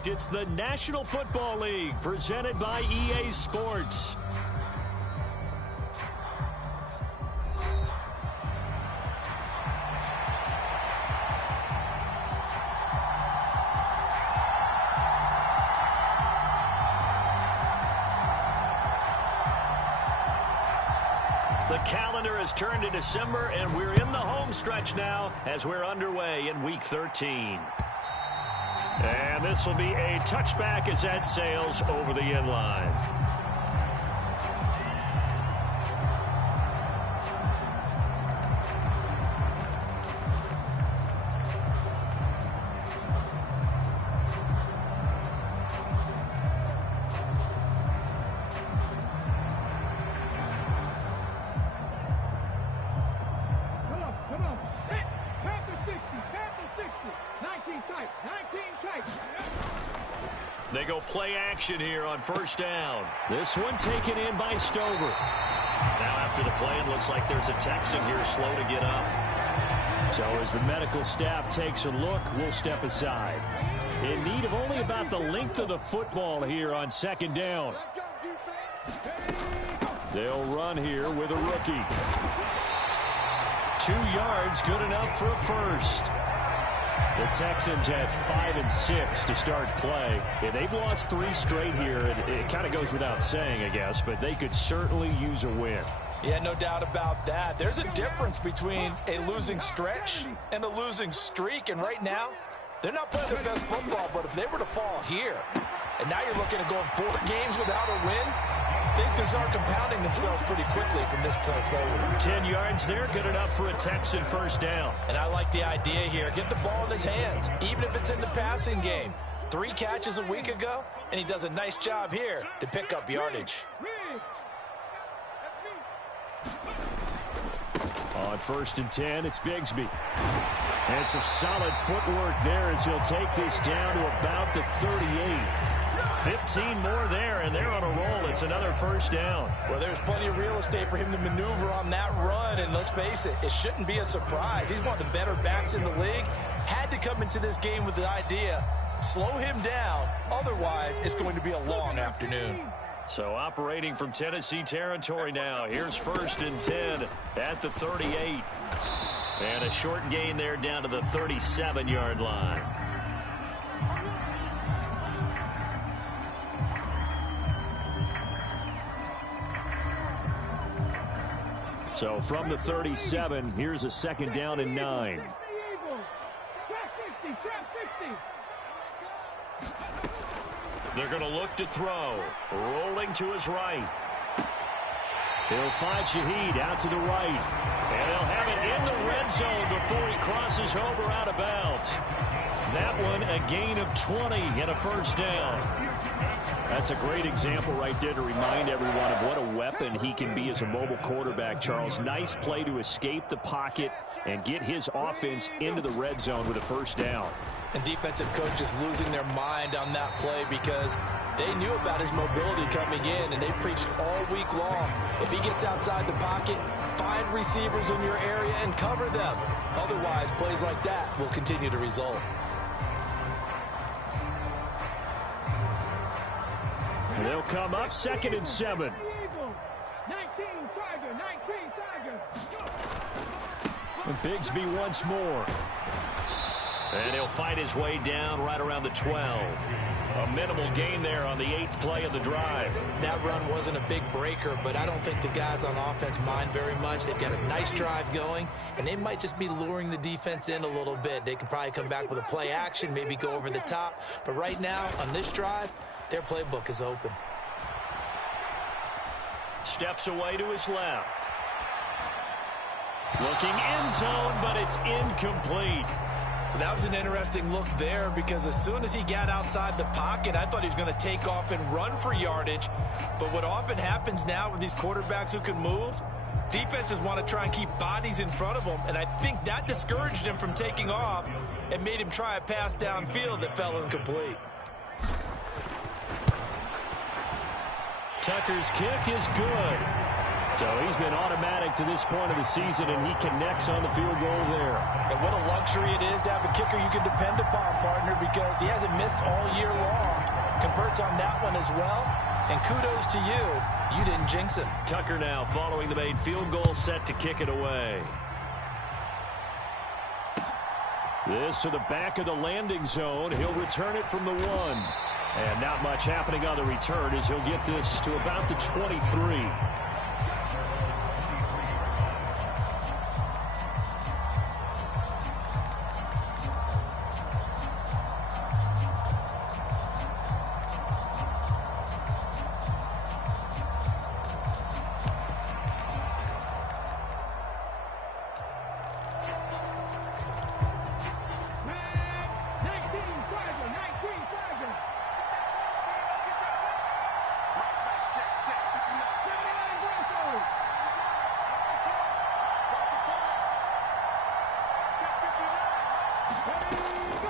correct. It's the National Football League presented by EA Sports. The calendar has turned to December, and we're in the home stretch now as we're underway in Week 13. And this will be a touchback as that sails over the end line. They go play action here on first down. This one taken in by Stover. Now after the play, it looks like there's a Texan here slow to get up. So as the medical staff takes a look, we'll step aside. In need of only about the length of the football here on second down. They'll run here with a rookie. 2 yards, good enough for a first. The Texans had 5 and 6 to start play. Yeah, they've lost 3 straight here. It kind of goes without saying, I guess, but they could certainly use a win. Yeah, no doubt about that. There's a difference between a losing stretch and a losing streak, and right now, they're not playing their best football, but if they were to fall here, and now you're looking at going 4 games without a win, things can start compounding themselves pretty quickly from this point forward. 10 yards there, good enough for a Texan first down. And I like the idea here. Get the ball in his hands, even if it's in the passing game. 3 catches a week ago, and he does a nice job here to pick up yardage. On first and 10, it's Bigsby. And some solid footwork there as he'll take this down to about the 38. 15 more there, and they're on a roll. It's another first down. Well, there's plenty of real estate for him to maneuver on that run, and let's face it, it shouldn't be a surprise. He's one of the better backs in the league. Had to come into this game with the idea, slow him down, otherwise it's going to be a long afternoon. So operating from Tennessee territory now. Here's first and 10 at the 38. And a short gain there down to the 37-yard line. So from the 37, here's a second down and 9. They're going to look to throw. Rolling to his right. He'll find Shaheed out to the right. And they'll have it in the red zone before he crosses over out of bounds. That one a gain of 20 and a first down. That's a great example right there to remind everyone of what a weapon he can be as a mobile quarterback, Charles. Nice play to escape the pocket and get his offense into the red zone with a first down. And defensive coaches losing their mind on that play because they knew about his mobility coming in, and they preached all week long. If he gets outside the pocket, find receivers in your area and cover them. Otherwise, plays like that will continue to result. They'll come up second and 7. And Bigsby once more. And he'll fight his way down right around the 12. A minimal gain there on the 8th play of the drive. That run wasn't a big breaker, but I don't think the guys on offense mind very much. They've got a nice drive going, and they might just be luring the defense in a little bit. They could probably come back with a play action, maybe go over the top. But right now, on this drive, their playbook is open. Steps away to his left. Looking end zone, but it's incomplete. That was an interesting look there because as soon as he got outside the pocket, I thought he was going to take off and run for yardage. But what often happens now with these quarterbacks who can move, defenses want to try and keep bodies in front of them, and I think that discouraged him from taking off and made him try a pass downfield that fell incomplete. Tucker's kick is good. So he's been automatic to this point of the season, and he connects on the field goal there. And what a luxury it is to have a kicker you can depend upon, partner, because he hasn't missed all year long. Converts on that one as well. And kudos to you. You didn't jinx him. Tucker now following the made field goal, set to kick it away. This to the back of the landing zone. He'll return it from the 1. And not much happening on the return as he'll get this to about the 23.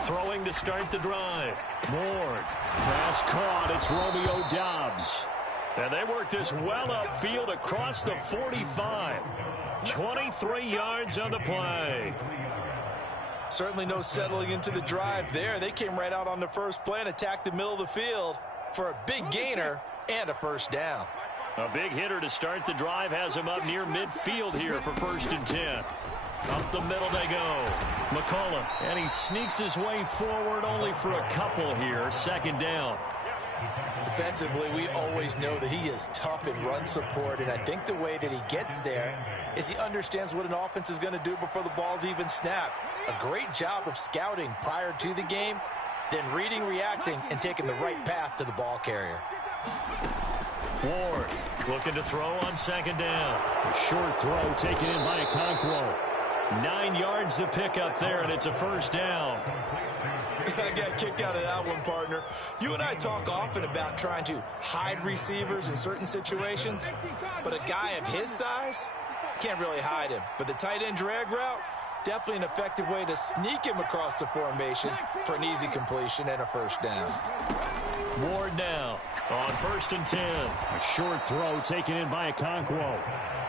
Throwing to start the drive. Ward. Pass caught. It's Romeo Doubs. And they work this well upfield across the 45. 23 yards on the play. Certainly no settling into the drive there. They came right out on the first play and attacked the middle of the field for a big gainer and a first down. A big hitter to start the drive has him up near midfield here for 1st and 10. Up the middle they go. McCollum. And he sneaks his way forward only for a couple here. 2nd down. Defensively, we always know that he is tough in run support, and I think the way that he gets there is he understands what an offense is going to do before the ball's even snapped. A great job of scouting prior to the game, then reading, reacting, and taking the right path to the ball carrier. Ward looking to throw on 2nd down. A short throw taken in by Okonkwo. 9 yards to pick up there, and it's a 1st down. I got a kick out of that one, partner. You and I talk often about trying to hide receivers in certain situations, but a guy of his size can't really hide him. But the tight end drag route, definitely an effective way to sneak him across the formation for an easy completion and a 1st down. Ward now on 1st and 10. A short throw taken in by Okonkwo.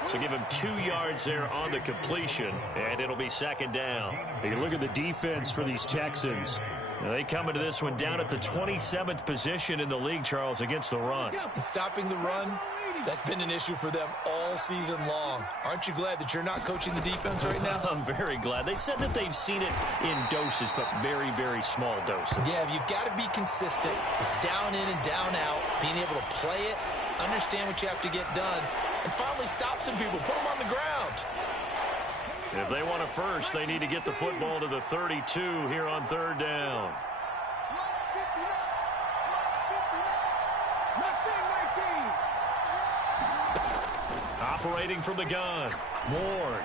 So give him 2 yards there on the completion, and it'll be 2nd down. You can look at the defense for these Texans. Now they come into this one down at the 27th position in the league, Charles, against the run. And stopping the run, that's been an issue for them all season long. Aren't you glad that you're not coaching the defense right now? I'm very glad. They said that they've seen it in doses, but very, very small doses. Yeah, you've got to be consistent. It's down in and down out, being able to play it, understand what you have to get done, and finally stop some people, put them on the ground. If they want a first, they need to get the football to the 32 here on 3rd down. Operating from the gun, Ward.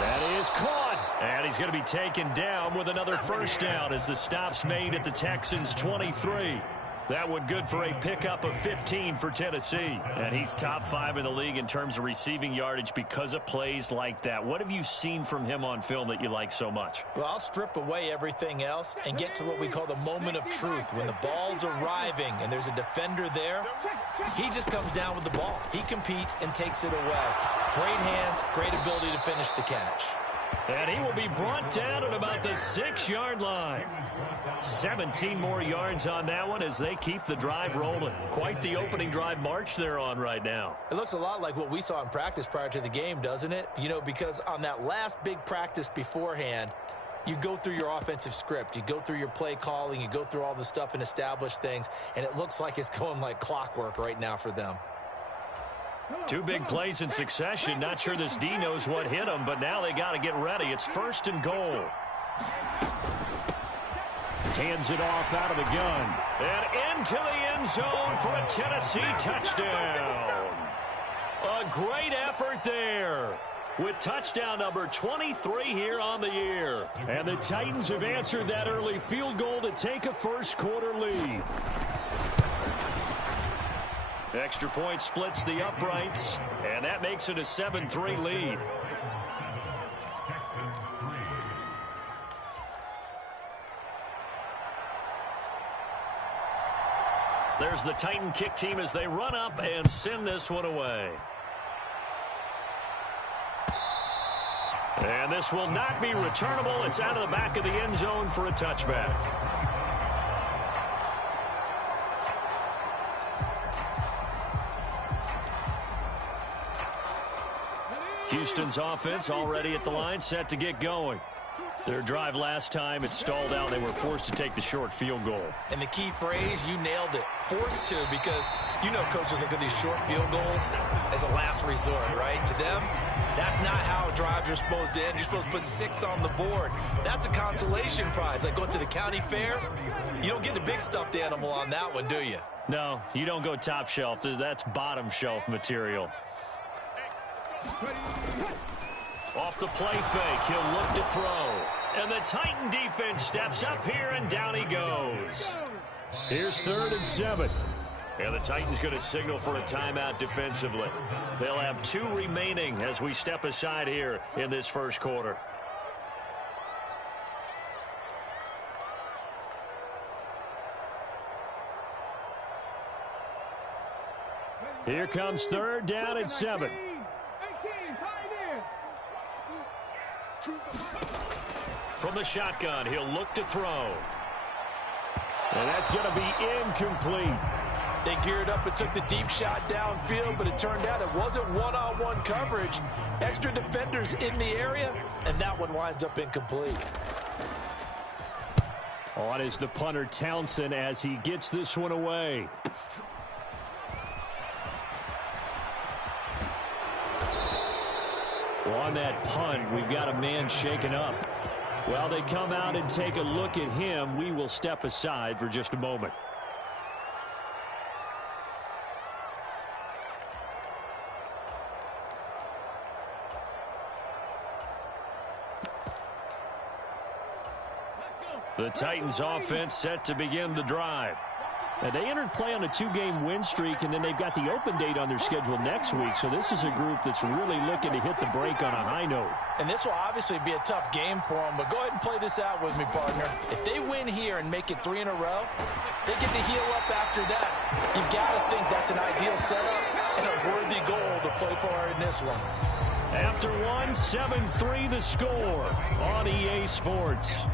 That is caught. And he's going to be taken down with another 1st down as the stop's made at the Texans' 23. That one good for a pickup of 15 for Tennessee. And he's top 5 in the league in terms of receiving yardage because of plays like that. What have you seen from him on film that you like so much? Well, I'll strip away everything else and get to what we call the moment of truth. When the ball's arriving and there's a defender there, he just comes down with the ball. He competes and takes it away. Great hands, great ability to finish the catch. And he will be brought down at about the 6-yard line. 17 more yards on that one as they keep the drive rolling. Quite the opening drive march they're on right now. It looks a lot like what we saw in practice prior to the game, doesn't it? You know, because on that last big practice beforehand, you go through your offensive script. You go through your play calling. You go through all the stuff and establish things. And it looks like it's going like clockwork right now for them. 2 big plays in succession. Not sure this D knows what hit him, but now they got to get ready. It's 1st and goal. Hands it off out of the gun. And into the end zone for a Tennessee touchdown. A great effort there with touchdown number 23 here on the year. And the Titans have answered that early field goal to take a first-quarter lead. Extra point splits the uprights, and that makes it a 7-3 lead. There's the Titan kick team as they run up and send this one away. And this will not be returnable. It's out of the back of the end zone for a touchback. Houston's offense already at the line, set to get going. Their drive last time, it stalled out. They were forced to take the short field goal. And the key phrase, you nailed it, forced to, because you know coaches look at these short field goals as a last resort, right? To them, that's not how drives are supposed to end. You're supposed to put 6 on the board. That's a consolation prize. Like going to the county fair, you don't get the big stuffed animal on that one, do you? No, you don't go top shelf. That's bottom shelf material. Off the play fake, he'll look to throw. And the Titan defense steps up here, and down he goes. Here's 3rd and 7. And the Titans going to signal for a timeout defensively. They'll have 2 remaining as we step aside here in this first quarter. Here comes 3rd down and 7. From the shotgun, he'll look to throw. And that's going to be incomplete. They geared up and took the deep shot downfield, but it turned out it wasn't one-on-one coverage. Extra defenders in the area, and that one winds up incomplete. On is the punter Townsend as he gets this one away. Well, on that punt, we've got a man shaken up. While they come out and take a look at him, we will step aside for just a moment. The Titans offense set to begin the drive. Now, they entered play on a 2-game win streak, and then they've got the open date on their schedule next week. So this is a group that's really looking to hit the break on a high note. And this will obviously be a tough game for them, but go ahead and play this out with me, partner. If they win here and make it 3 in a row, they get to heal up after that. You've got to think that's an ideal setup and a worthy goal to play for in this one. After 1, 7-3 the score on EA Sports.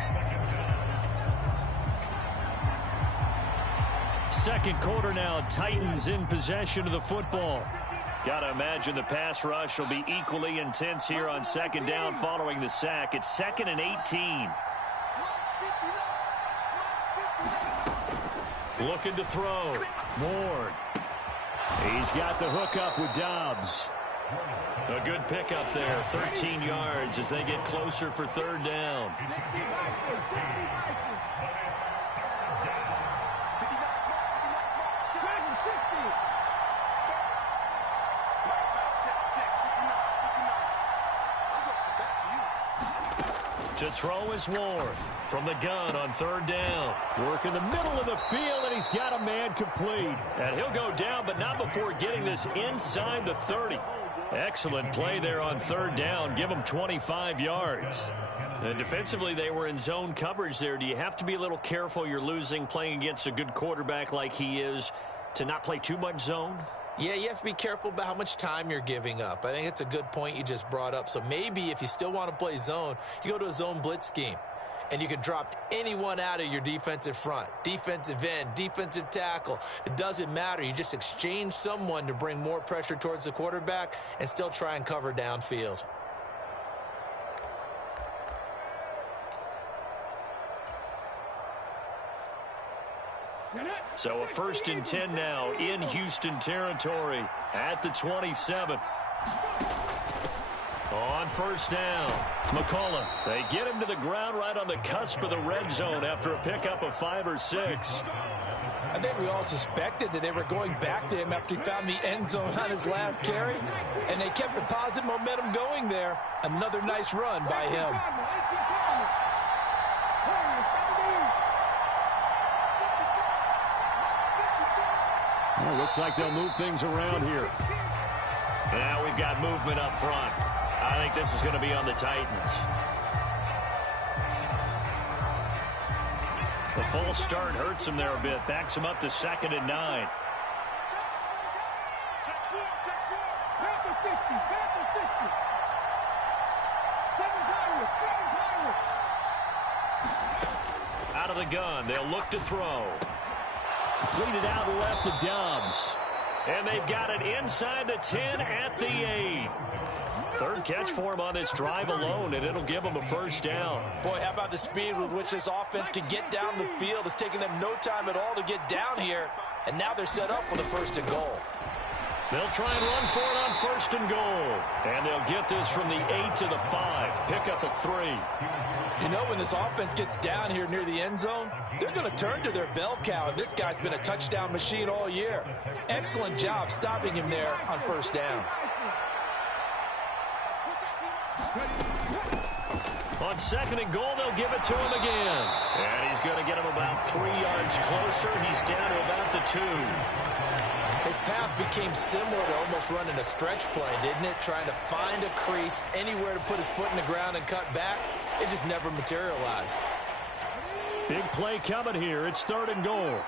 Second quarter now, Titans in possession of the football. Got to imagine the pass rush will be equally intense here on 2nd down following the sack. It's 2nd and 18. Looking to throw. Ward. He's got the hook up with Dobbs. A good pickup there, 13 yards as they get closer for 3rd down. To throw is Ward from the gun on 3rd down. Work in the middle of the field, and he's got a man complete. And he'll go down, but not before getting this inside the 30. Excellent play there on 3rd down. Give him 25 yards. And defensively, they were in zone coverage there. Do you have to be a little careful? You're losing playing against a good quarterback like he is to not play too much zone? Yeah, you have to be careful about how much time you're giving up. I think it's a good point you just brought up. So maybe if you still want to play zone, you go to a zone blitz scheme. And you can drop anyone out of your defensive front. Defensive end, defensive tackle. It doesn't matter. You just exchange someone to bring more pressure towards the quarterback and still try and cover downfield. So a 1st and 10 now in Houston territory at the 27. On 1st down, McCullough. They get him to the ground right on the cusp of the red zone after a pickup of 5 or 6. I think we all suspected that they were going back to him after he found the end zone on his last carry, and they kept the positive momentum going there. Another nice run by him. Well, looks like they'll move things around here. Now we've got movement up front. I think this is going to be on the Titans. The false start hurts him there a bit. Backs him up to 2nd and 9. Out of the gun, they'll look to throw. Completed out left to Dobbs. And they've got it inside the 10 at the 8. Third catch for him on this drive alone, and it'll give him a first down. Boy, how about the speed with which this offense can get down the field? It's taken them no time at all to get down here, and now they're set up with a first and goal. They'll try and run for it on first and goal. And they'll get this from the 8 to the 5. Pick up a 3. You know, when this offense gets down here near the end zone, they're going to turn to their bell cow, and this guy's been a touchdown machine all year. Excellent job stopping him there on first down. On second and goal, they'll give it to him again. And he's going to get him about 3 yards closer. He's down to about the 2. His path became similar to almost running a stretch play, didn't it? Trying to find a crease, anywhere to put his foot in the ground and cut back. It just never materialized. Big play coming here. It's third and goal.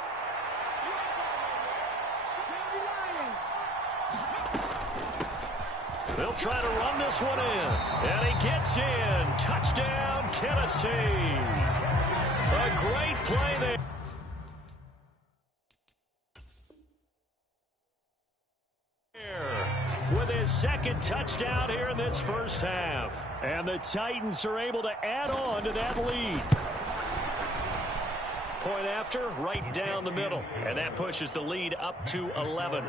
They'll try to run this one in. And he gets in. Touchdown, Tennessee. A great play there. With his second touchdown here in this first half. And the Titans are able to add on to that lead. Point after, right down the middle. And that pushes the lead up to 11.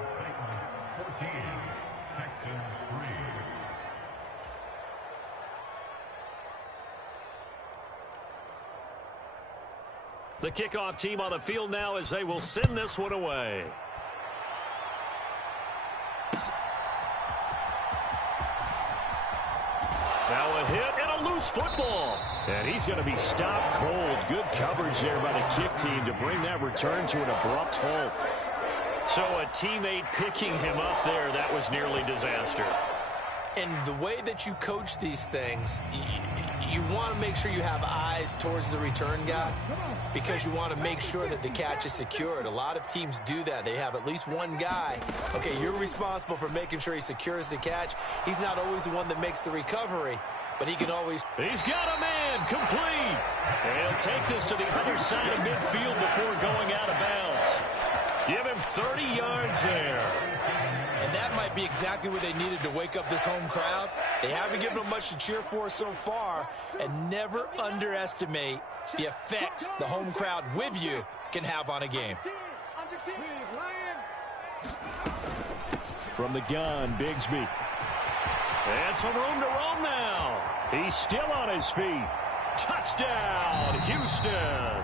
The kickoff team on the field now as they will send this one away. Now a hit and a loose football. And he's going to be stopped cold. Good coverage there by the kick team to bring that return to an abrupt halt. So a teammate picking him up there, that was nearly disaster. And the way that you coach these things, you want to make sure you have eyes towards the return guy because you want to make sure that the catch is secured. A lot of teams do that. They have at least one guy. Okay, you're responsible for making sure he secures the catch. He's not always the one that makes the recovery, but he can always. He's got a man complete. And he'll take this to the other side of midfield before going out of bounds. Give him 30 yards there. And that might be exactly what they needed to wake up this home crowd. They haven't given them much to cheer for so far. And never underestimate the effect the home crowd with you can have on a game. From the gun, Bigsby. And some room to roam now. He's still on his feet. Touchdown, Houston.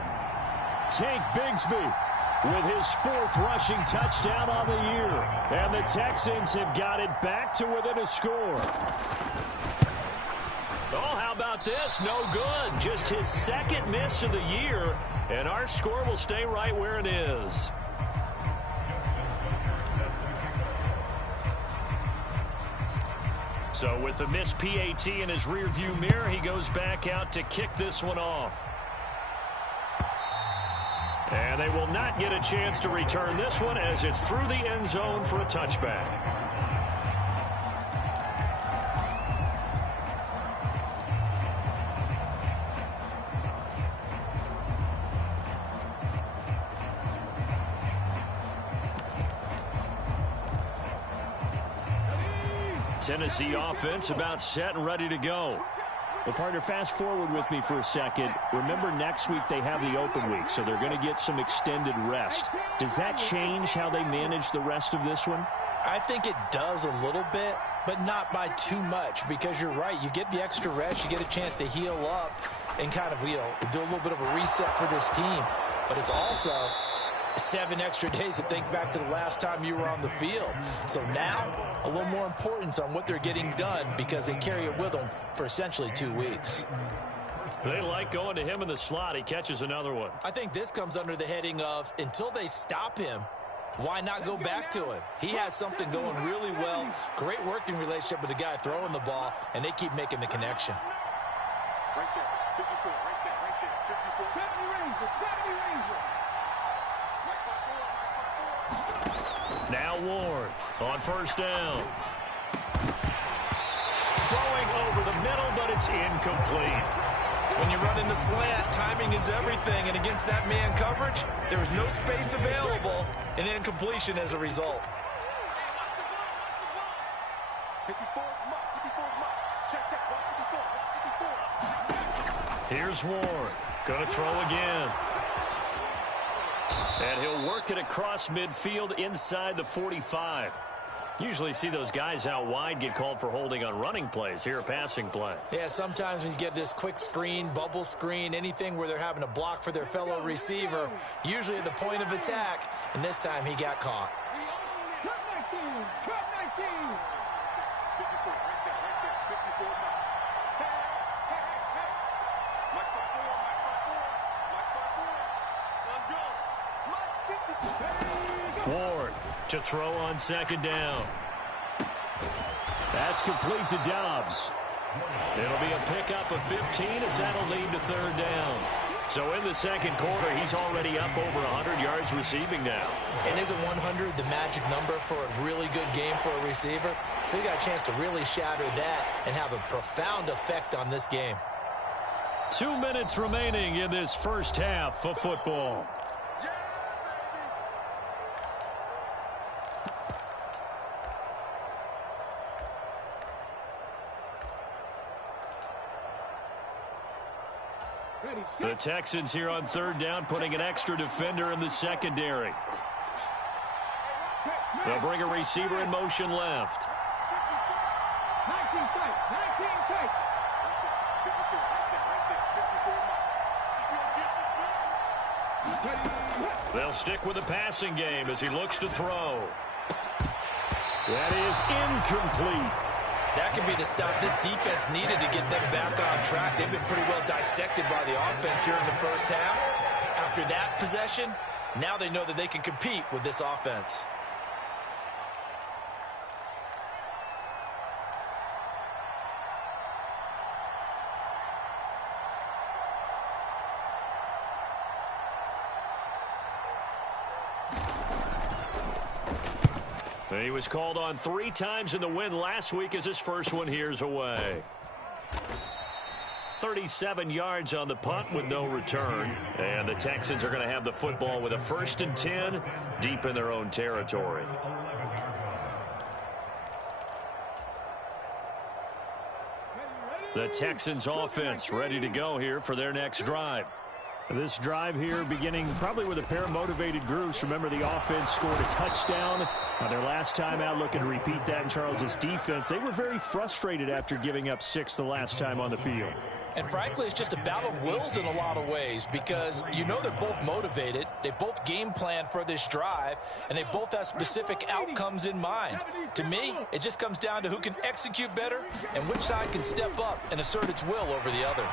Tank Bigsby with his 4th rushing touchdown on the year. And the Texans have got it back to within a score. Oh, how about this? No good. Just his 2nd miss of the year. And our score will stay right where it is. So with the missed PAT in his rearview mirror, he goes back out to kick this one off. And they will not get a chance to return this one as it's through the end zone for a touchback. Tennessee offense about set and ready to go. Well, partner, fast forward with me for a second. Remember, next week they have the open week, so they're going to get some extended rest. Does that change how they manage the rest of this one? I think it does a little bit, but not by too much, because you're right. You get the extra rest, you get a chance to heal up and kind of, do a little bit of a reset for this team. But it's also 7 extra days to think back to the last time you were on the field. So now, a little more importance on what they're getting done because they carry it with them for essentially 2 weeks. They like going to him in the slot. He catches another one. I think this comes under the heading of, until they stop him, why not go back to him? He has something going really well. Great working relationship with the guy throwing the ball, and they keep making the connection. Right there, 54, right there, 54. 70 Ranger. Now Ward on first down. Throwing over the middle, but it's incomplete. When you run in the slant, timing is everything, and against that man coverage, there was no space available, and incompletion as a result. 54 mark, 54 mark. Check, check, 154, 154. Here's Ward. Going to throw again. And he'll work it across midfield inside the 45. Usually see those guys out wide get called for holding on running plays. Here, a passing play. Yeah, sometimes when you get this quick screen, bubble screen, anything where they're having to block for their fellow receiver, usually at the point of attack, and this time he got caught. Cut 19, cut 19. 54, right there, 54 mark. Hey. Mike 54, Mike 54. Let's go. Mike 54. Ward to throw on second down. That's complete to Dobbs. It'll be a pickup of 15 as that'll lead to third down. So in the second quarter, he's already up over 100 yards receiving now. And isn't 100 the magic number for a really good game for a receiver? So he got a chance to really shatter that and have a profound effect on this game. 2 minutes remaining in this first half of football. The Texans here on third down, putting an extra defender in the secondary. They'll bring a receiver in motion left. 19 tight, 19 tight. They'll stick with the passing game as he looks to throw. That is incomplete. That could be the stop this defense needed to get them back on track. They've been pretty well dissected by the offense here in the first half. After that possession, now they know that they can compete with this offense. He was called on 3 times in the win last week as his first one here's away. 37 yards on the punt with no return. And the Texans are going to have the football with a 1st and 10 deep in their own territory. The Texans offense ready to go here for their next drive. This drive here beginning probably with a pair of motivated groups. Remember, the offense scored a touchdown on their last time out. Looking to repeat that in Charles's defense. They were very frustrated after giving up 6 the last time on the field. And frankly, it's just a battle of wills in a lot of ways because you know they're both motivated. They both game plan for this drive, and they both have specific outcomes in mind. To me, it just comes down to who can execute better and which side can step up and assert its will over the other.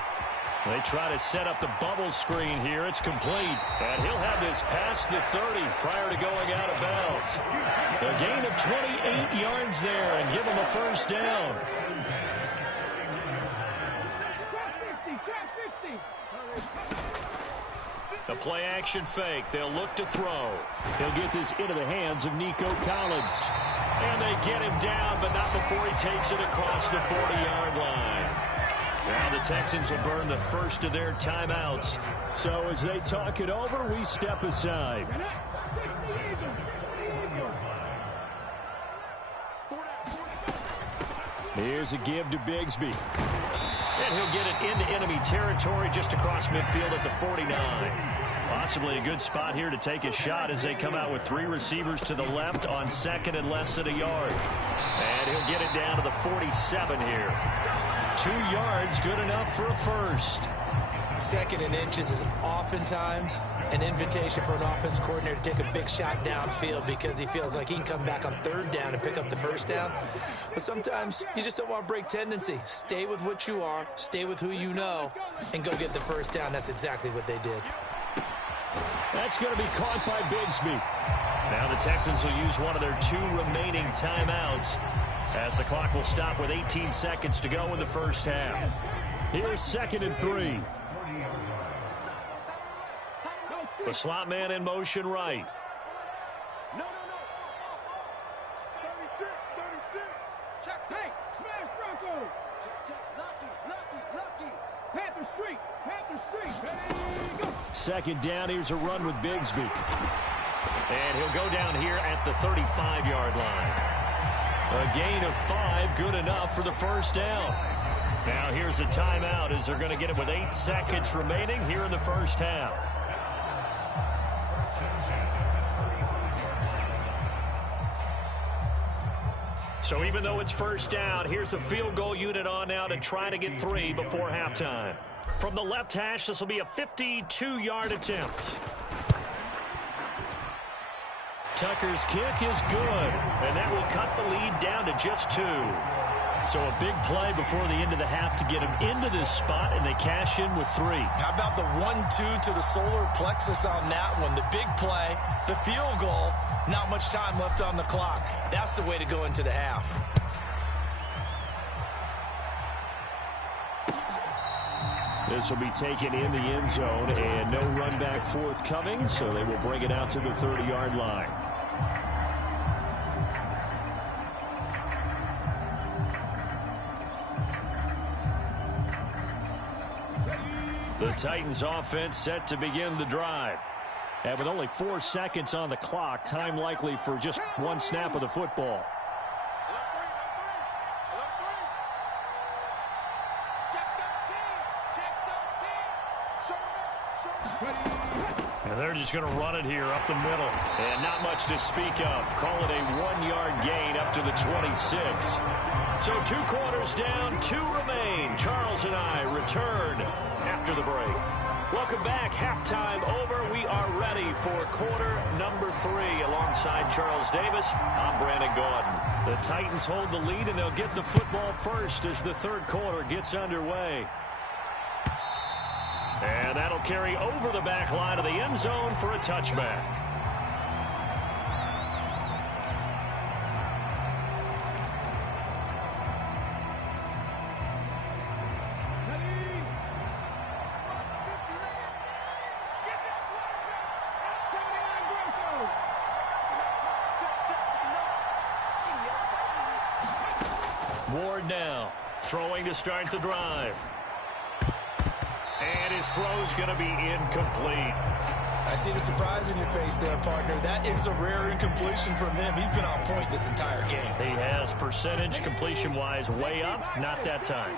They try to set up the bubble screen here. It's complete. And he'll have this past the 30 prior to going out of bounds. A gain of 28 yards there and give him a first down. The play action fake. They'll look to throw. He'll get this into the hands of Nico Collins. And they get him down, but not before he takes it across the 40-yard line. Now the Texans will burn the first of their timeouts. So as they talk it over, we step aside. Here's a give to Bigsby. And he'll get it into enemy territory just across midfield at the 49. Possibly a good spot here to take a shot as they come out with 3 receivers to the left on second and less than a yard. And he'll get it down to the 47 here. 2 yards, good enough for a first. 2nd and inches is oftentimes an invitation for an offense coordinator to take a big shot downfield because he feels like he can come back on 3rd down and pick up the first down. But sometimes you just don't want to break tendency. Stay with what you are, stay with who you know, and go get the first down. That's exactly what they did. That's going to be caught by Bigsby. Now the Texans will use one of their 2 remaining timeouts as the clock will stop with 18 seconds to go in the first half. Here's 2nd and 3. The slot man in motion right. No. 36. Check. Hey, smash Bronco. Second down, here's a run with Bigsby. And he'll go down here at the 35-yard line. A gain of 5, good enough for the first down. Now here's a timeout as they're going to get it with 8 seconds remaining here in the first half. So even though it's first down, here's the field goal unit on now to try to get 3 before halftime. From the left hash, this will be a 52-yard attempt. Tucker's kick is good, and that will cut the lead down to just 2. So a big play before the end of the half to get them into this spot, and they cash in with 3. How about the 1-2 to the solar plexus on that one? The big play, the field goal, not much time left on the clock. That's the way to go into the half. This will be taken in the end zone, and no run back forthcoming, so they will bring it out to the 30-yard line. The Titans offense set to begin the drive. And with only 4 seconds on the clock, time likely for just 1 snap of the football. And they're just going to run it here up the middle. And not much to speak of. Call it a 1-yard gain up to the 26. So 2 quarters down, 2 remain. Charles and I return after the break. Welcome back. Halftime over. We are ready for quarter number 3. Alongside Charles Davis, I'm Brandon Gordon. The Titans hold the lead, and they'll get the football first as the third quarter gets underway. And that'll carry over the back line of the end zone for a touchback. Ward now throwing to start the drive. And his throw's going to be incomplete. I see the surprise in your face there, partner. That is a rare incompletion from him. He's been on point this entire game. He has percentage completion-wise way up. Not that time.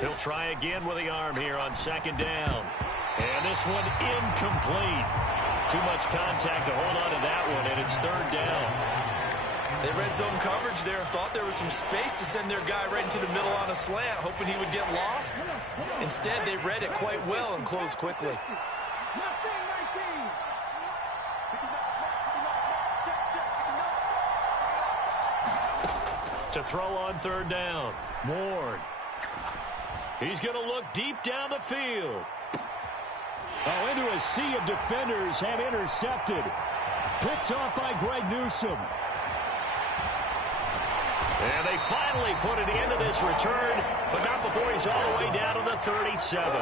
He'll try again with the arm here on second down. And this one incomplete. Too much contact to hold on to that one, and it's third down. They red zone coverage there and thought there was some space to send their guy right into the middle on a slant, hoping he would get lost. Instead, they read it quite well and closed quickly. To throw on third down, Ward. He's going to look deep down the field. Oh, into a sea of defenders and intercepted. Picked off by Greg Newsome. And they finally put it into this return, but not before he's all the way down to the 37.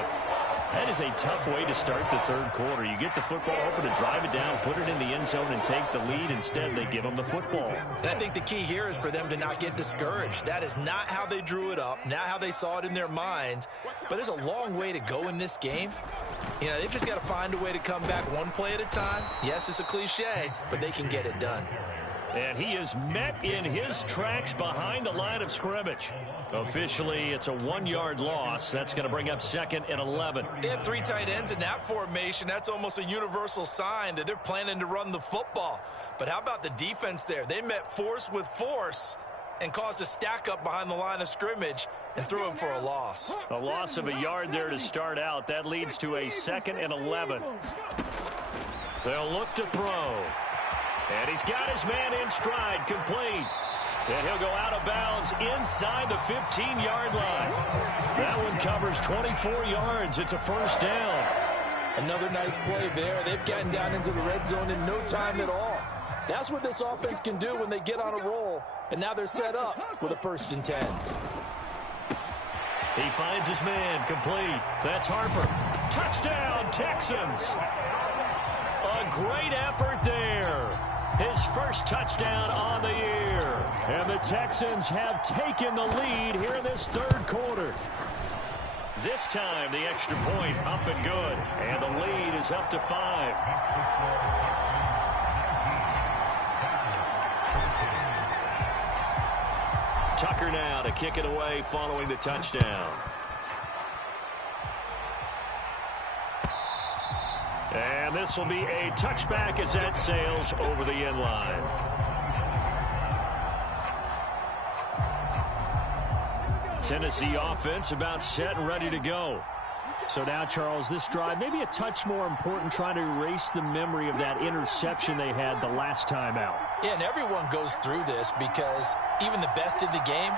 That is a tough way to start the third quarter. You get the football open to drive it down, put it in the end zone, and take the lead. Instead, they give them the football. And I think the key here is for them to not get discouraged. That is not how they drew it up, not how they saw it in their minds. But there's a long way to go in this game. You know, they've just got to find a way to come back one play at a time. Yes, it's a cliche, but they can get it done. And he is met in his tracks behind the line of scrimmage. Officially, it's a 1-yard loss. That's going to bring up second and 11. They have 3 tight ends in that formation. That's almost a universal sign that they're planning to run the football. But how about the defense there? They met force with force and caused a stack up behind the line of scrimmage and threw him for a loss. A loss of a yard there to start out. That leads to a second and 11. They'll look to throw. And he's got his man in stride, complete. And he'll go out of bounds inside the 15-yard line. That one covers 24 yards. It's a first down. Another nice play there. They've gotten down into the red zone in no time at all. That's what this offense can do when they get on a roll. And now they're set up with a 1st and 10. He finds his man, complete. That's Harper. Touchdown, Texans. great effort there. His first touchdown on the year. And the Texans have taken the lead here in this third quarter. This time, the extra point up and good. And the lead is up to 5. Tucker now to kick it away following the touchdown. And this will be a touchback as that sails over the end line. Tennessee offense about set and ready to go. So now, Charles, this drive maybe a touch more important, trying to erase the memory of that interception they had the last time out. Yeah, and everyone goes through this because even the best in the game,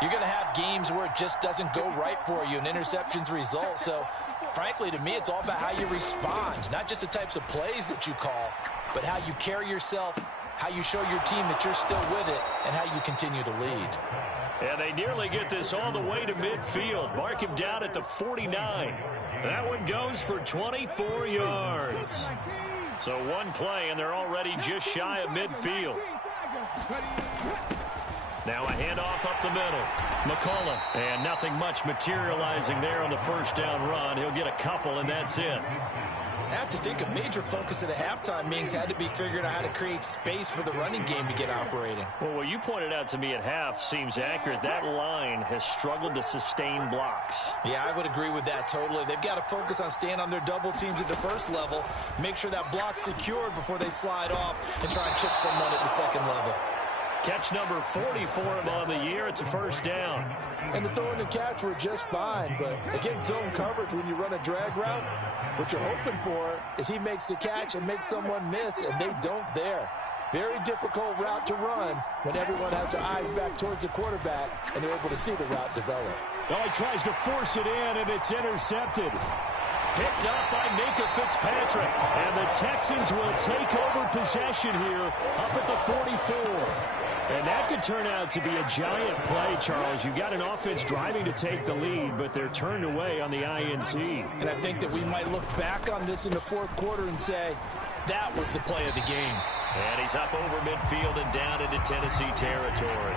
you're going to have games where it just doesn't go right for you and interceptions result. So, frankly, to me, it's all about how you respond, not just the types of plays that you call, but how you carry yourself, how you show your team that you're still with it, and how you continue to lead. And they nearly get this all the way to midfield. Mark him down at the 49. That one goes for 24 yards. So one play, and they're already just shy of midfield. Now a handoff up the middle. McCullough, and nothing much materializing there on the first down run. He'll get a couple, and that's it. I have to think a major focus at a halftime means had to be figuring out how to create space for the running game to get operating. Well, what you pointed out to me at half seems accurate. That line has struggled to sustain blocks. Yeah, I would agree with that totally. They've got to focus on staying on their double teams at the first level, make sure that block's secured before they slide off and try and chip someone at the second level. Catch number 40 for him on the year. It's a first down. And the throw and the catch were just fine, but against zone coverage when you run a drag route, what you're hoping for is he makes the catch and makes someone miss, and they don't there. Very difficult route to run when everyone has their eyes back towards the quarterback and they're able to see the route develop. Well, he tries to force it in, and it's intercepted. Picked up by Minka Fitzpatrick. And the Texans will take over possession here up at the 44. And that could turn out to be a giant play, Charles. You've got an offense driving to take the lead, but they're turned away on the INT. And I think that we might look back on this in the fourth quarter and say, that was the play of the game. And he's up over midfield and down into Tennessee territory.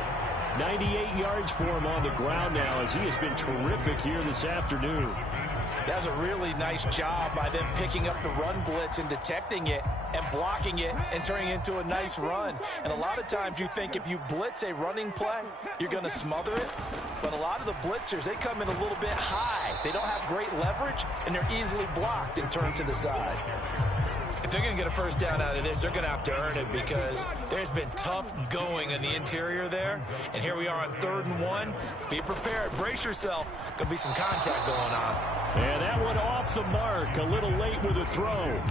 98 yards for him on the ground now, as he has been terrific here this afternoon. That was a really nice job by them picking up the run blitz and detecting it and blocking it and turning it into a nice run. And a lot of times you think if you blitz a running play, you're going to smother it. But a lot of the blitzers, they come in a little bit high. They don't have great leverage, and they're easily blocked and turned to the side. If they're going to get a first down out of this, they're going to have to earn it because there's been tough going in the interior there. And here we are on 3rd and 1. Be prepared. Brace yourself. Going to be some contact going on. And that one off the mark. A little late with a throw.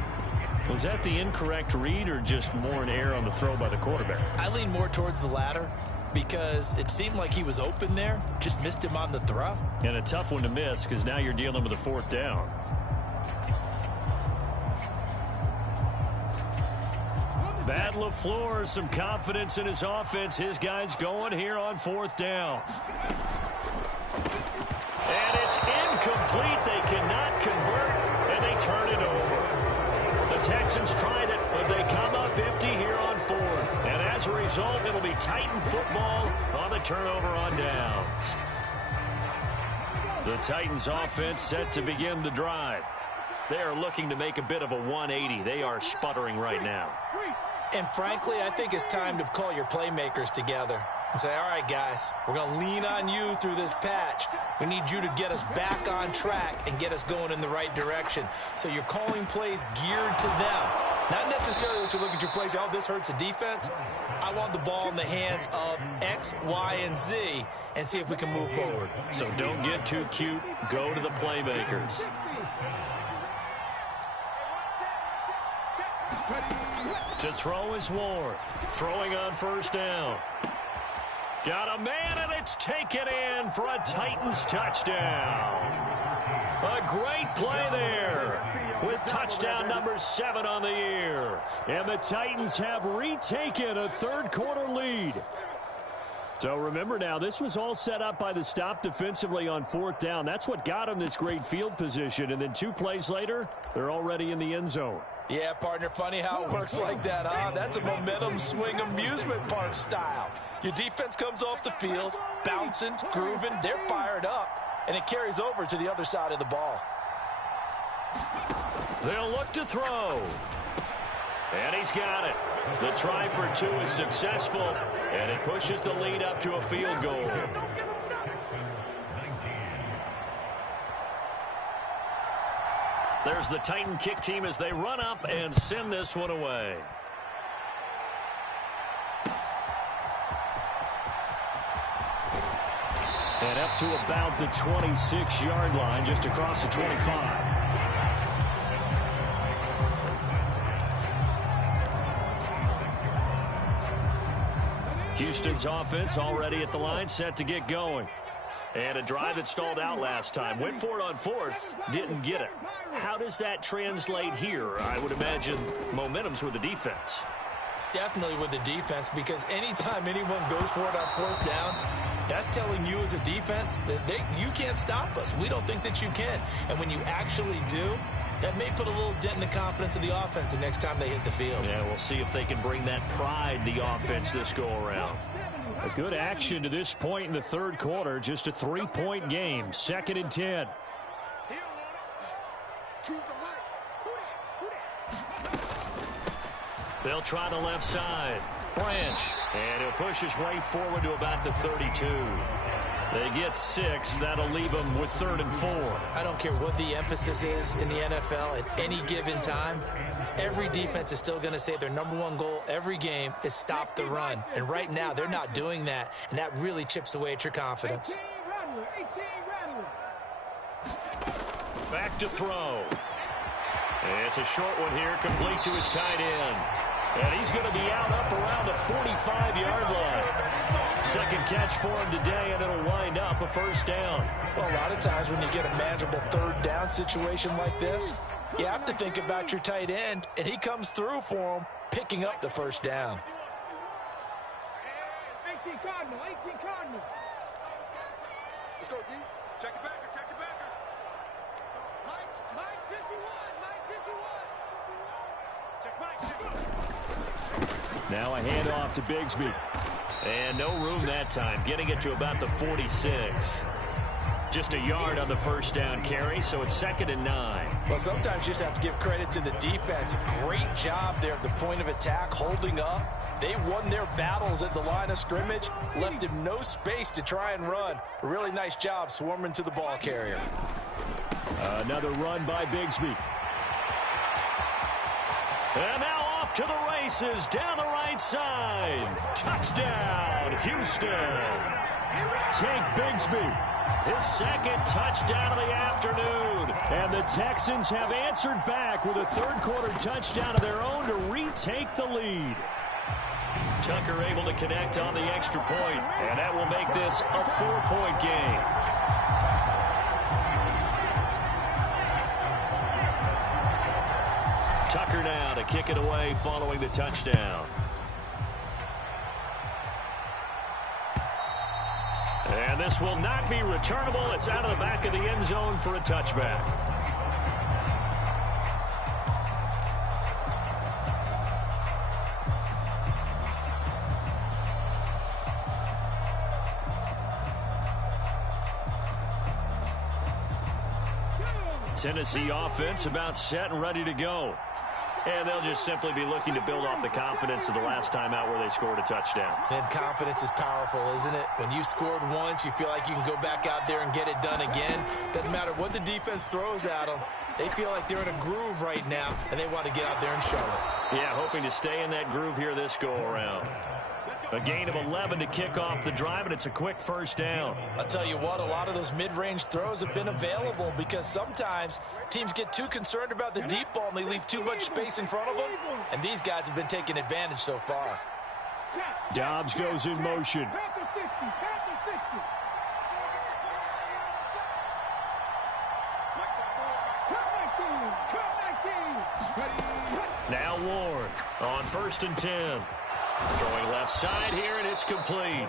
Was that the incorrect read or just more an error on the throw by the quarterback? I lean more towards the latter because it seemed like he was open there. Just missed him on the throw. And a tough one to miss because now you're dealing with a 4th down. Matt LaFleur, some confidence in his offense. His guys going here on 4th down. And it's incomplete. They cannot convert, and they turn it over. The Texans tried it, but they come up empty here on 4th. And as a result, it'll be Titan football on the turnover on downs. The Titans offense set to begin the drive. They are looking to make a bit of a 180. They are sputtering right now. And frankly, I think it's time to call your playmakers together and say, all right, guys, we're going to lean on you through this patch. We need you to get us back on track and get us going in the right direction. So you're calling plays geared to them. Not necessarily what you look at your plays, oh, this hurts the defense. I want the ball in the hands of X, Y, and Z and see if we can move forward. So don't get too cute. Go to the playmakers. To throw is Ward. Throwing on 1st down. Got a man, and it's taken in for a Titans touchdown. A great play there with touchdown number 7 on the year. And the Titans have retaken a 3rd quarter lead. So remember now, this was all set up by the stop defensively on 4th down. That's what got them this great field position. And then 2 plays later, they're already in the end zone. Yeah, partner, funny how it works like that, huh? That's a momentum swing amusement park style. Your defense comes off the field, bouncing, grooving, they're fired up, and it carries over to the other side of the ball. They'll look to throw. And he's got it. The try for two is successful, and it pushes the lead up to a field goal. There's the Titan kick team as they run up and send this one away. And up to about the 26-yard line, just across the 25. Houston's offense already at the line, set to get going. And a drive that stalled out last time. Went for it on fourth, didn't get it. How does that translate here? I would imagine momentum's with the defense. Definitely with the defense, because anytime anyone goes for it on fourth down, that's telling you as a defense that you can't stop us. We don't think that you can. And when you actually do, that may put a little dent in the confidence of the offense the next time they hit the field. Yeah, we'll see if they can bring that pride, the offense, this go-around. A good action to this point in the third quarter. Just a 3-point game. 2nd and 10. They'll try the left side. Branch. And he'll push his way forward to about the 32. They get 6. That'll leave them with 3rd and 4. I don't care what the emphasis is in the NFL at any given time. Every defense is still going to say their #1 goal every game is stop the run. And right now, they're not doing that, and that really chips away at your confidence. Back to throw. It's a short one here, complete to his tight end. And he's going to be out up around the 45-yard line. Second catch for him today, and it'll wind up a first down. Well, a lot of times when you get a manageable third down situation like this, you have to think about your tight end, and he comes through for him, picking up the first down. 18 Cardinal, 18 Cardinal. Let's go, D. Check it backer, check it backer. Mike 51, Mike 51. Check Mike. Now a handoff to Bigsby. And no room that time, getting it to about the 46. Just a yard on the first down carry, so it's 2nd and 9. Well, sometimes you just have to give credit to the defense. Great job there at the point of attack, holding up. They won their battles at the line of scrimmage, left him no space to try and run. A really nice job swarming to the ball carrier. Another run by Bigsby. And now off to the races, down the right side. Touchdown, Houston. Take Bigsby. His 2nd touchdown of the afternoon. And the Texans have answered back with a third-quarter touchdown of their own to retake the lead. Tucker able to connect on the extra point, and that will make this a 4-point game. Tucker now to kick it away following the touchdown. And this will not be returnable. It's out of the back of the end zone for a touchback. Tennessee offense about set and ready to go. And they'll just simply be looking to build off the confidence of the last time out where they scored a touchdown. And confidence is powerful, isn't it? When you've scored once, you feel like you can go back out there and get it done again. Doesn't matter what the defense throws at them. They feel like they're in a groove right now, and they want to get out there and show it. Yeah, hoping to stay in that groove here this go-around. A gain of 11 to kick off the drive, and it's a quick first down. I'll tell you what, a lot of those mid-range throws have been available because sometimes teams get too concerned about the deep ball and they leave too much space in front of them, and these guys have been taking advantage so far. Dobbs goes in motion. Now Ward on 1st and 10. Throwing left side here, and it's complete.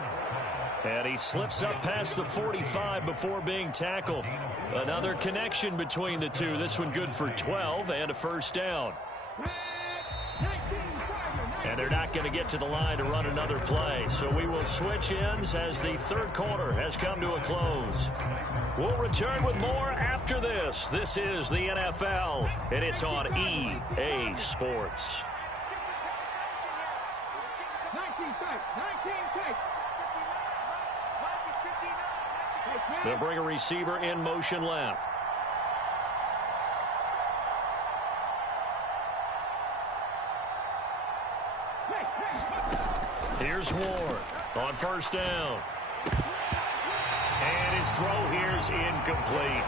And he slips up past the 45 before being tackled. Another connection between the two. This one good for 12 and a first down. And they're not going to get to the line to run another play. So we will switch ends as the third quarter has come to a close. We'll return with more after this. This is the NFL, and it's on EA Sports. 19 take. They'll bring a receiver in motion left. Here's Ward on first down. And his throw here is incomplete.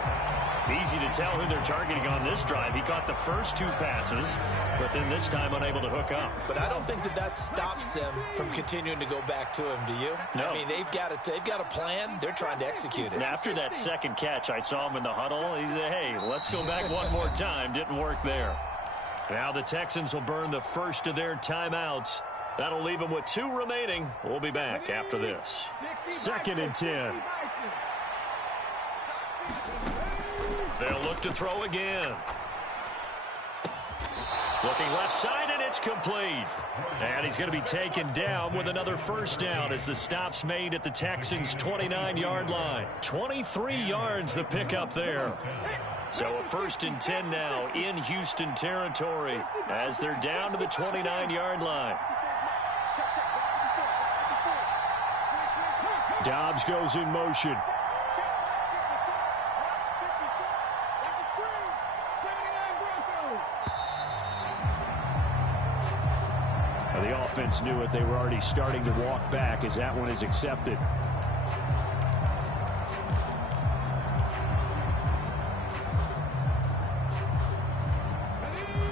Easy to tell who they're targeting on this drive. He caught the first two passes, but then this time unable to hook up. But I don't think that stops them from continuing to go back to him, do you? No. I mean, they've got a plan. They're trying to execute it. And after that second catch, I saw him in the huddle. He said, hey, let's go back one more time. Didn't work there. Now the Texans will burn the first of their timeouts. That'll leave them with 2 remaining. We'll be back after this. 2nd and 10. They'll look to throw again. Looking left side, and it's complete. And he's going to be taken down with another first down as the stop's made at the Texans' 29-yard line. 23 yards the pickup there. So a 1st and 10 now in Houston territory as they're down to the 29-yard line. Dobbs goes in motion. Now the offense knew it. They were already starting to walk back as that one is accepted.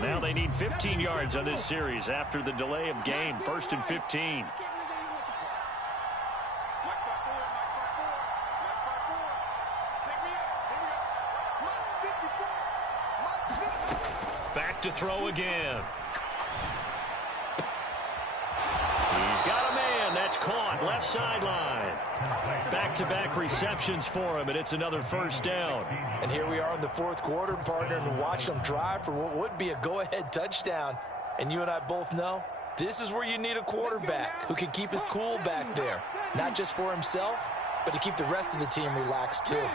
Now they need 15 yards on this series after the delay of game. 1st and 15. Back to throw again. He's got a man. That's caught. Left sideline. Back-to-back receptions for him, and it's another first down. And here we are in the 4th quarter, partner, and watch them drive for what would be a go-ahead touchdown. And you and I both know this is where you need a quarterback who can keep his cool back there. Not just for himself, but to keep the rest of the team relaxed, too.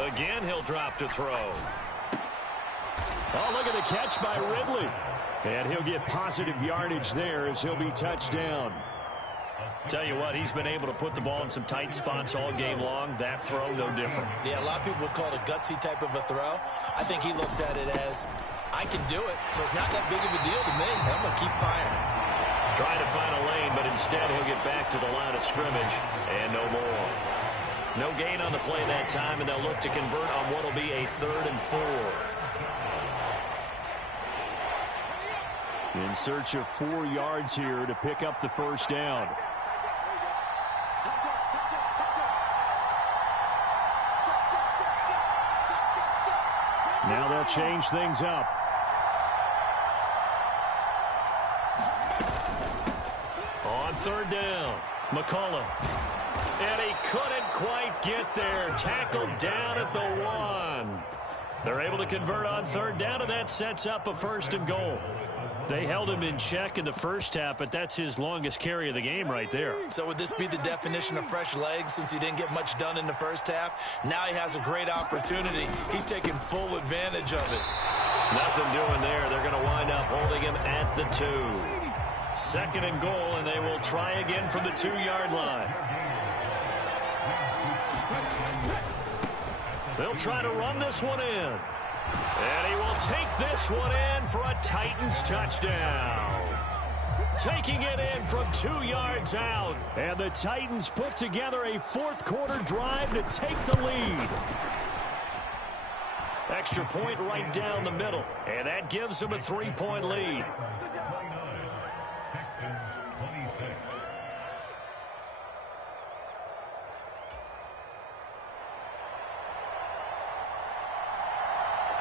Again, he'll drop to throw. Oh, look at the catch by Ridley. And he'll get positive yardage there as he'll be touched down. Tell you what, he's been able to put the ball in some tight spots all game long. That throw, no different. Yeah, a lot of people would call it a gutsy type of a throw. I think he looks at it as, I can do it, so it's not that big of a deal to me. I'm going to keep firing. Trying to find a lane, but instead he'll get back to the line of scrimmage and no more. No gain on the play that time, and they'll look to convert on what will be a 3rd and 4. In search of 4 yards here to pick up the first down. Now they'll change things up. On 3rd down, McCollum. And he couldn't quite get there. Tackled down at the 1. They're able to convert on 3rd down, and that sets up a 1st and goal. They held him in check in the first half, but that's his longest carry of the game right there. So would this be the definition of fresh legs since he didn't get much done in the first half? Now he has a great opportunity. He's taking full advantage of it. Nothing doing there. They're going to wind up holding him at the 2. 2nd and goal, and they will try again from the 2-yard line. They'll try to run this one in. And he will take this one in for a Titans touchdown. Taking it in from 2 yards out. And the Titans put together a 4th quarter drive to take the lead. Extra point right down the middle. And that gives them a 3-point lead.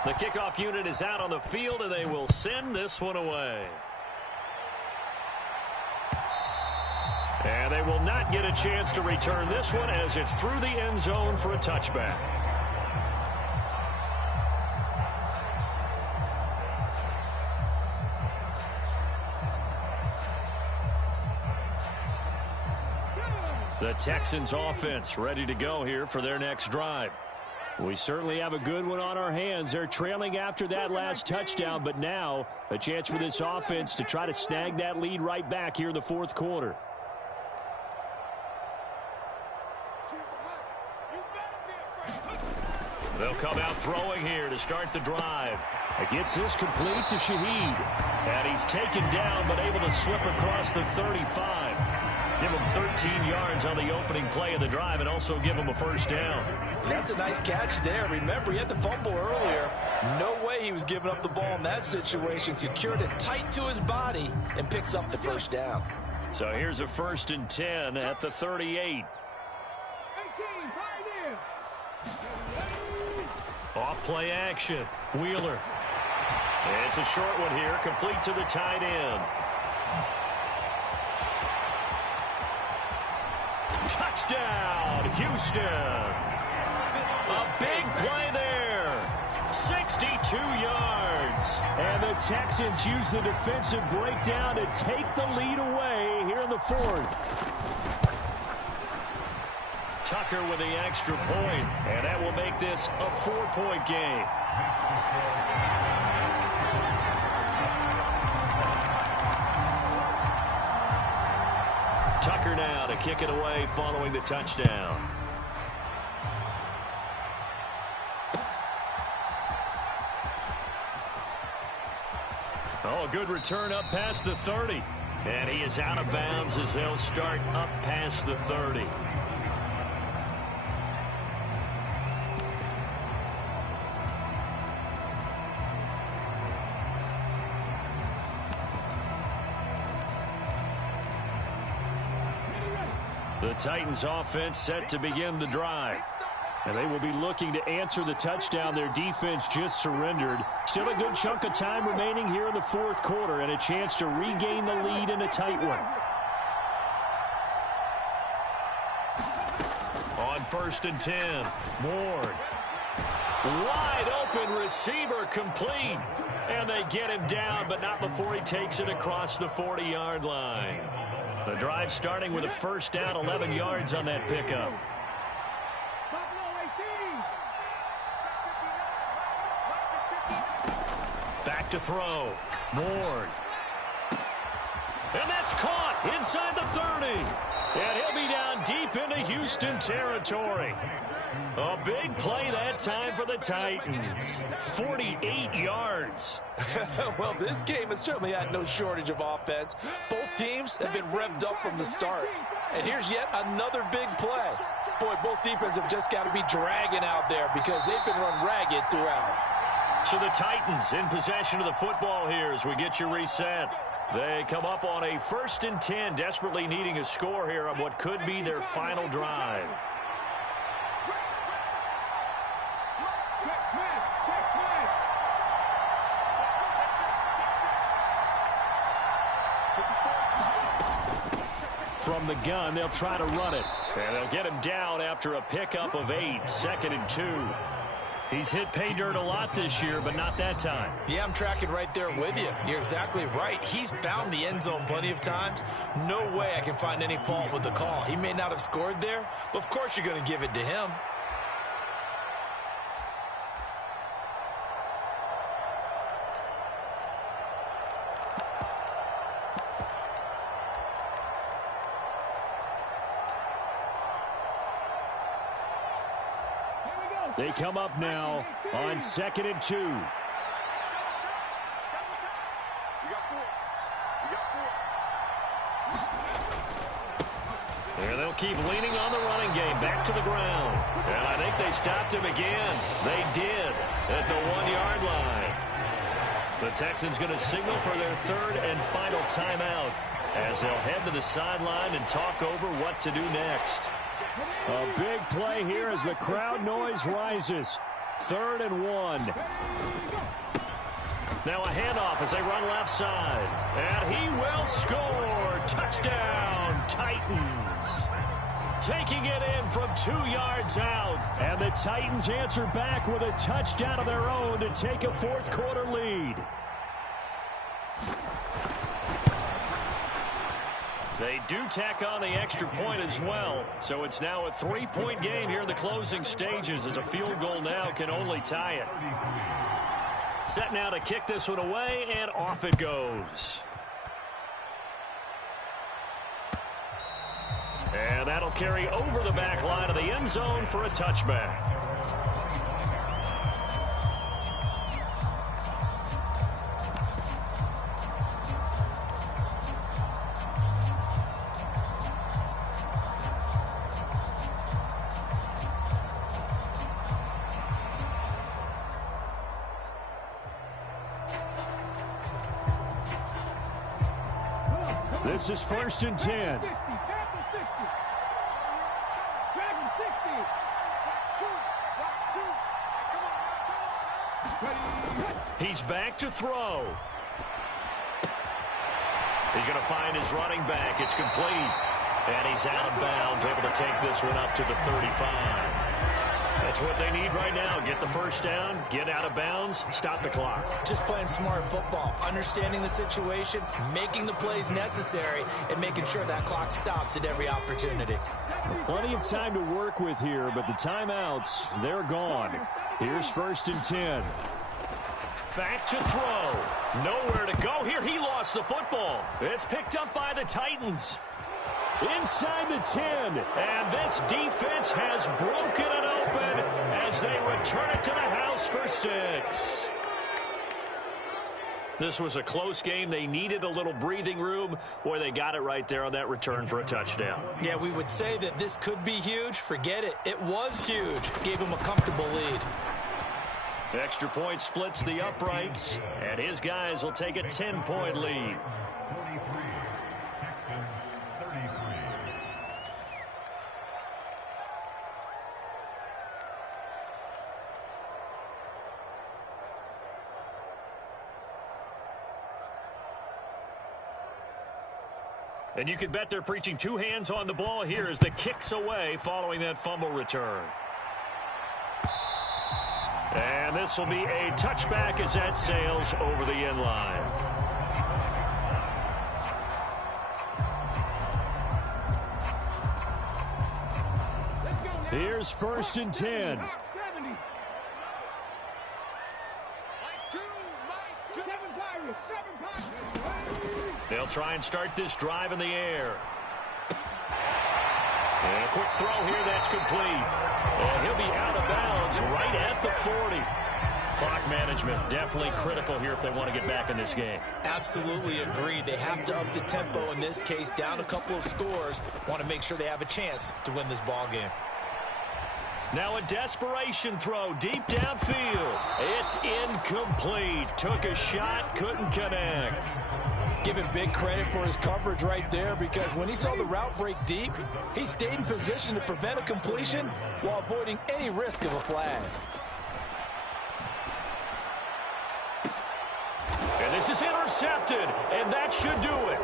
The kickoff unit is out on the field, and they will send this one away. And they will not get a chance to return this one as it's through the end zone for a touchback. The Texans offense ready to go here for their next drive. We certainly have a good one on our hands. They're trailing after that last touchdown, but now a chance for this offense to try to snag that lead right back here in the fourth quarter. They'll come out throwing here to start the drive. Gets this complete to Shaheed. And he's taken down but able to slip across the 35. Give him 13 yards on the opening play of the drive and also give him a first down. That's a nice catch there. Remember, he had the fumble earlier. No way he was giving up the ball in that situation. Secured it tight to his body and picks up the first down. So here's a 1st and 10 at the 38. Off play action. Wheeler. It's a short one here, complete to the tight end. Touchdown, Houston. A big play there. 62 yards. And the Texans use the defensive breakdown to take the lead away here in the fourth. Tucker with the extra point, and that will make this a 4-point game. Tucker now to kick it away following the touchdown. Oh, a good return up past the 30. And he is out of bounds as they'll start up past the 30. The Titans offense set to begin the drive. And they will be looking to answer the touchdown their defense just surrendered. Still a good chunk of time remaining here in the fourth quarter and a chance to regain the lead in a tight one. On 1st and 10, Moore. Wide open receiver complete. And they get him down, but not before he takes it across the 40-yard line. The drive starting with a first down, 11 yards on that pickup. Back to throw. Moore. And that's caught inside the 30. And he'll be down deep into Houston territory. A big play that time for the Titans. 48 yards. Well, this game has certainly had no shortage of offense. Both teams have been revved up from the start. And here's yet another big play. Boy, both defenses have just got to be dragging out there because they've been run ragged throughout. So the Titans in possession of the football here as we get you reset. They come up on a 1st and 10, desperately needing a score here on what could be their final drive. From the gun, they'll try to run it. And they'll get him down after a pickup of 8, 2nd and 2. He's hit pay dirt a lot this year, but not that time. Yeah, I'm tracking right there with you. You're exactly right. He's found the end zone plenty of times. No way I can find any fault with the call. He may not have scored there, but of course you're going to give it to him. They come up now on 2nd and 2. There they'll keep leaning on the running game. Back to the ground. And I think they stopped him again. They did at the 1-yard line. The Texans going to signal for their 3rd and final timeout as they'll head to the sideline and talk over what to do next. A big play here as the crowd noise rises. 3rd and 1. Now a handoff as they run left side. And he will score. Touchdown, Titans. Taking it in from 2 yards out. And the Titans answer back with a touchdown of their own to take a fourth-quarter lead. They do tack on the extra point as well. So it's now a 3-point game here in the closing stages, as a field goal now can only tie it. Set now to kick this one away, and off it goes. And that'll carry over the back line of the end zone for a touchback. This is 1st and 10. He's back to throw. He's going to find his running back. It's complete. And he's out of bounds, able to take this one up to the 35. That's what they need right now. Get the first down, get out of bounds, stop the clock. Just playing smart football, understanding the situation, making the plays necessary, and making sure that clock stops at every opportunity. Plenty of time to work with here, but the timeouts, they're gone. Here's 1st and 10. Back to throw. Nowhere to go here. He lost the football. It's picked up by the Titans. Inside the 10. And this defense has broken it open as they return it to the house for 6. This was a close game. They needed a little breathing room. Boy, they got it right there on that return for a touchdown. Yeah, we would say that this could be huge. Forget it. It was huge. Gave him a comfortable lead. Extra point splits the uprights, and his guys will take a 10-point lead. And you can bet they're preaching 2 hands on the ball here as the kick's away following that fumble return. And this will be a touchback as that sails over the end line. Here's 1st and 10. They'll try and start this drive in the air. And a quick throw here, that's complete. And he'll be out of bounds right at the 40. Clock management definitely critical here if they want to get back in this game. Absolutely agreed. They have to up the tempo in this case, down a couple of scores. Want to make sure they have a chance to win this ball game. Now a desperation throw deep downfield. It's incomplete. Took a shot, couldn't connect. Give him big credit for his coverage right there, because when he saw the route break deep, he stayed in position to prevent a completion while avoiding any risk of a flag. And this is intercepted, and that should do it.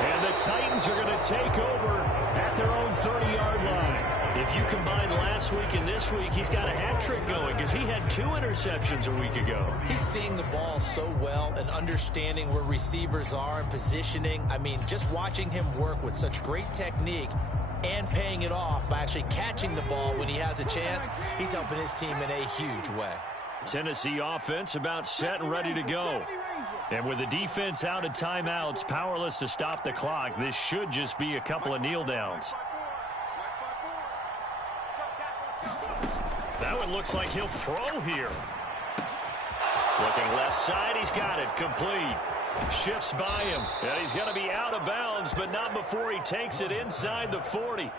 And the Titans are going to take over at their own 30-yard line. If you combine last week and this week, he's got a hat trick going because he had 2 interceptions a week ago. He's seeing the ball so well and understanding where receivers are and positioning. I mean, just watching him work with such great technique and paying it off by actually catching the ball when he has a chance, he's helping his team in a huge way. Tennessee offense about set and ready to go. And with the defense out of timeouts, powerless to stop the clock, this should just be a couple of kneel downs. That one looks like he'll throw here. Looking left side, he's got it, complete. Shifts by him, and he's going to be out of bounds, but not before he takes it inside the 40.